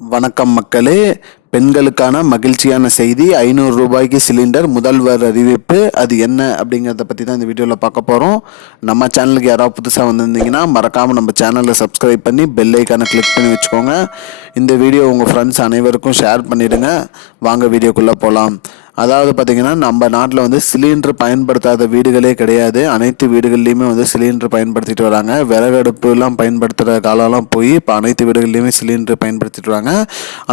வணக்கம் மக்களே. பெண்களுக்கான மகிழ்ச்சியான செய்தி ஐநூறு ரூபாய்க்கு சிலிண்டர் முதல்வர் அறிவிப்பு அது என்ன அப்படிங்கிறத பற்றி தான் இந்த வீடியோவில் பார்க்க போகிறோம் நம்ம சேனலுக்கு யாராவது புதுசாக வந்திருந்தீங்கன்னா மறக்காமல் நம்ம சேனலை சப்ஸ்கிரைப் பண்ணி பெல் ஐக்கானை கிளிக் பண்ணி வச்சுக்கோங்க. இந்த வீடியோ உங்கள் ஃப்ரெண்ட்ஸ் அனைவருக்கும் ஷேர் பண்ணிவிடுங்க வாங்க வீடியோக்குள்ளே போகலாம் அதாவது பார்த்திங்கன்னா நம்ம நாட்டில் வந்து சிலிண்டர் பயன்படுத்தாத வீடுகளே கிடையாது. அனைத்து வீடுகள்லையுமே வந்து சிலிண்டர் பயன்படுத்திட்டு வராங்க. விறகடுப்புலாம் பயன்படுத்துகிற காலம்லாம் போய் இப்போ அனைத்து வீடுகள்லையுமே சிலிண்டர் பயன்படுத்திட்டு வராங்க.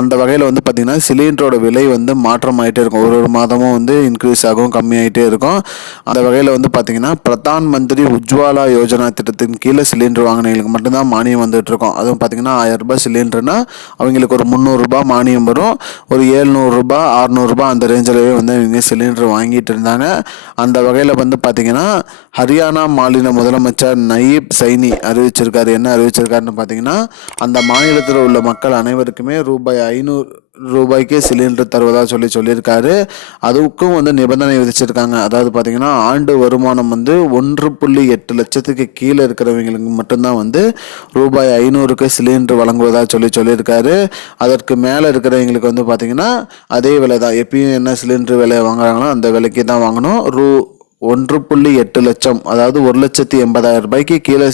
அந்த வகையில் வந்து பார்த்திங்கன்னா சிலிண்டரோட விலை வந்து மாற்றம் ஆகிட்டே இருக்கும். ஒரு ஒரு மாதமும் வந்து இன்க்ரீஸ் ஆகும் கம்மியாகிட்டே இருக்கும். அந்த வகையில் வந்து பார்த்திங்கன்னா பிரதான் மந்திரி உஜ்வாலா யோஜனா திட்டத்தின் கீழே சிலிண்டர் வாங்கினவங்களுக்கு மட்டும்தான் மானியம் வந்துட்டு இருக்கும். அதுவும் பார்த்திங்கன்னா ஆயிரம் ரூபாய் சிலிண்டர்னா அவங்களுக்கு ஒரு முந்நூறுரூபா மானியம் வரும். ஒரு ஏழ்நூறுரூபா அறநூறுபா அந்த ரேஞ்சில் வந்து இவங்க சிலிண்டர் வாங்கிட்டு இருந்தாங்க. அந்த வகையில் வந்து பார்த்திங்கன்னா ஹரியானா மாநில முதலமைச்சர் நயீப் சைனி அறிவிச்சிருக்காரு. என்ன அறிவிச்சிருக்காருன்னு பார்த்தீங்கன்னா அந்த மாநிலத்தில் உள்ள மக்கள் அனைவருக்குமே ரூபாய் ஐநூறு ரூபாய்க்கே சிலிண்டர் தருவதாக சொல்லி சொல்லியிருக்காரு. அதுக்கும் வந்து நிபந்தனை விதிச்சிருக்காங்க. அதாவது பார்த்தீங்கன்னா ஆண்டு வருமானம் வந்து ஒன்று புள்ளி எட்டு லட்சத்துக்கு கீழே இருக்கிறவங்களுக்கு மட்டும்தான் வந்து ரூபாய் ஐநூறுக்கு சிலிண்டர் வழங்குவதாக சொல்லி சொல்லியிருக்காரு. அதற்கு மேலே இருக்கிறவங்களுக்கு வந்து பார்த்தீங்கன்னா அதே விலை தான் எப்பயும் என்ன சிலிண்டர் விலையை வாங்குறாங்களோ அந்த விலைக்கு தான் வாங்கணும். ரூ ஒன்று புள்ளி எட்டு லட்சம் அதாவது ஒரு லட்சத்தி எண்பதாயிரம் ரூபாய்க்கு கீழே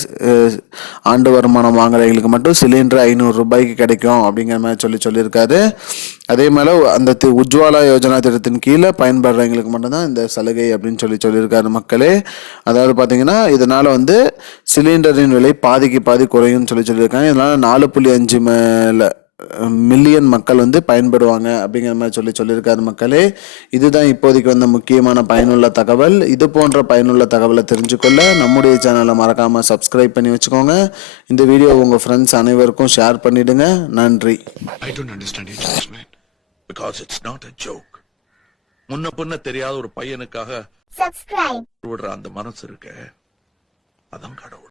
ஆண்டு வருமானம் வாங்குறவங்களுக்கு மட்டும் சிலிண்டர் ஐநூறு ரூபாய்க்கு கிடைக்கும் அப்படிங்கிற மாதிரி சொல்லி சொல்லியிருக்காரு. அதே மேலே அந்த தி- உஜ்வாலா யோஜனா திட்டத்தின் கீழே பயன்படுறவங்களுக்கு மட்டும்தான் இந்த சலுகை அப்படின்னு சொல்லி சொல்லியிருக்காரு மக்களே. அதாவது பார்த்தீங்கன்னா இதனால் வந்து சிலிண்டரின் விலை பாதிக்கு பாதி குறையும்னு சொல்லி சொல்லியிருக்காங்க. இதனால் நாலு புள்ளி அஞ்சு மேலே மில்லியன் மக்கள் வந்து பயன்படுவாங்க அப்படிங்கிற மாதிரி சொல்லி சொல்லியிருக்காரு மக்களே. இதுதான் இப்போதைக்கு வந்த முக்கியமான பயனுள்ள தகவல். இது போன்ற பயனுள்ள தகவலை தெரிஞ்சுக்கொள்ள நம்முடைய சேனலை மறக்காமல் சப்ஸ்கிரைப் பண்ணி வச்சுக்கோங்க. இந்த வீடியோ உங்கள் ஃப்ரெண்ட்ஸ் அனைவருக்கும் ஷேர் பண்ணிடுங்க. நன்றி. I don't understand you, Josh, man. Because it's not a joke. முன்ன பின்ன தெரியாத ஒரு பையனுக்காக subscribe. விடுற அந்த மனசு இருக்க. அதான் கடவுள்.